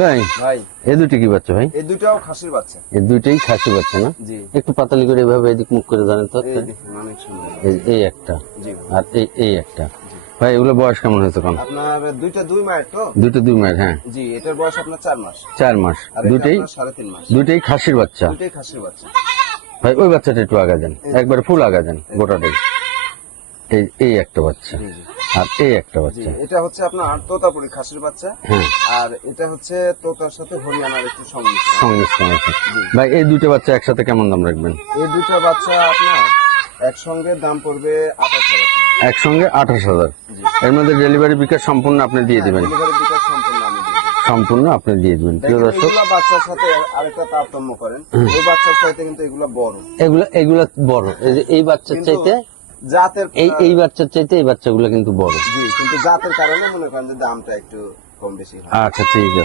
ভাই ভাই এই দুটি কি বাচ্চা ভাই? এই দুটাও খাসির বাচ্চা। এই দুইটাই খাসি বাচ্চা না? জি। একটু পাতালি করে এভাবে এদিক মুখ করে জানেন তো। এই দেখুন অনেক সুন্দর। এই একটা জি আর এই একটা। ভাই এগুলো বয়স কেমন হয়েছে কোন? আপনার দুইটা 2 মাস তো? দুটো 2 মাস। হ্যাঁ জি, এটার বয়স আপনার 4 মাস। 4 মাস। আর দুটেই 3.5 মাস। দুটেই খাসির বাচ্চা। দুটাই খাসির বাচ্চা। ভাই ওই বাচ্চাটা একটু আগা দেন, একবারে ফুল আগা দেন গোটাটাই। এই একটা বাচ্চা জি জি আর এই একটা জি, বাচ্চা। এটা হচ্ছে আপনার তোতাপুরি খাসির বাচ্চা। হ্যাঁ আর এটা হচ্ছে তোতার সাথে হরিয়ানার একটু সংমিশ্রণ। সংমিশ্রণ আছে। ভাই এই দুটো বাচ্চা একসাথে কেমন দাম রাখবেন? এই দুটো বাচ্চা আপনার একসঙ্গে দাম পড়বে 28,000 টাকা। একসঙ্গে 28,000। জি। এর মধ্যে ডেলিভারি বিকাশ সম্পূর্ণ আপনি দিয়ে দিবেন। ডেলিভারি বিকাশ সম্পূর্ণ আমি দিই। সম্পূর্ণ আপনি দিয়ে দিবেন। প্রিয় দেখেন, দর্শক, এগুলা বাচ্চার সাথে আরেকটা তারতম্য করেন, ওই বাচ্চার চাইতে কিন্তু এগুলা বড়। এগুলা বড়। এই যে এই বাচ্চার কিন্তু চাইতে জাতের এই বাচ্চার চাইতে এই বাচ্চাগুলো কিন্তু বড়। জি, কিন্তু জাতের কারণে মনে করেন যে দামটা একটু কম বেশি হয়। আচ্ছা ঠিক আছে।